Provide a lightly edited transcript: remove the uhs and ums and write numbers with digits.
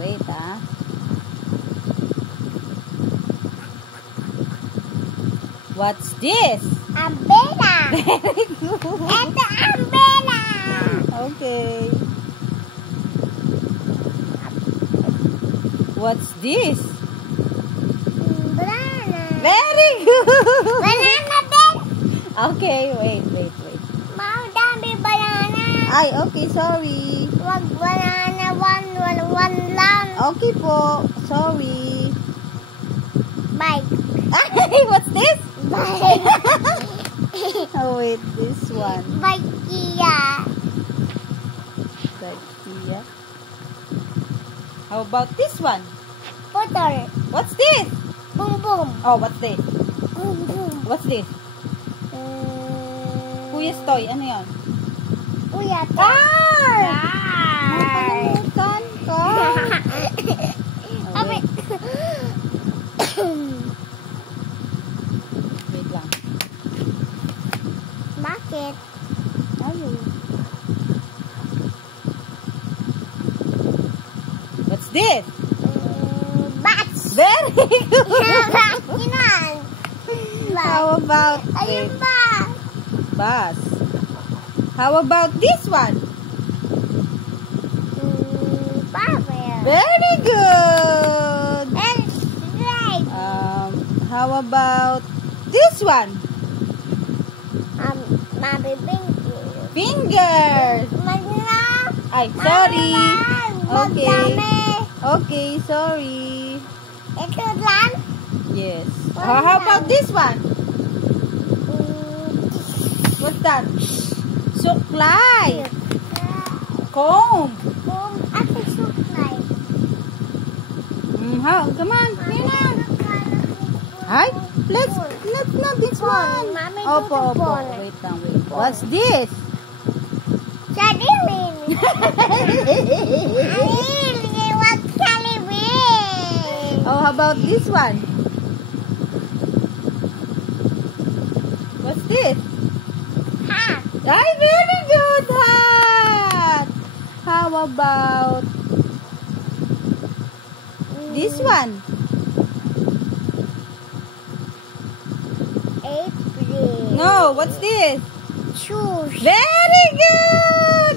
wait ah. What's this? Umbrella. Very good. Ito umbrella. Okay. What's this? Banana. Very good. Banana din. Okay, wait. Mau dami banana. Ay, okay, sorry. Wag banana. One lang. Okay po, sorry. Bike. Ay, what's this? Bike. Oh, wait, this one. Bike Kia. That's Kia. How about this one? Motor. What's this? Boom boom. Oh, what's this? Boom boom. What's this? Kuya's toy. Ano yan? Kuya. Car! Car. Nakalimutan ka. Abi. Wait lang. Bakit? Ayun. What's this? Bats. Very good. Inan. How about Ayun it? ba? Bus? How about this one? Bubble. Very good. And right. How about this one? Mami Pinky. Fingers. Magna. Ay, sorry. Okay. Magdami. Okay, sorry. Ito lang. Yes. How about this one? What's that? Suklay. Comb. Ate suklay. How? Come on. Hi. Let's not this one. Mami, Opo. tutupon. Wait lang, wait. What's this? Salibin. Ay, wag salibin. Oh, how about this one? What's this? Ha. Ay, very good, hat. How about this one? April. No, what's this? Shoes. Very good.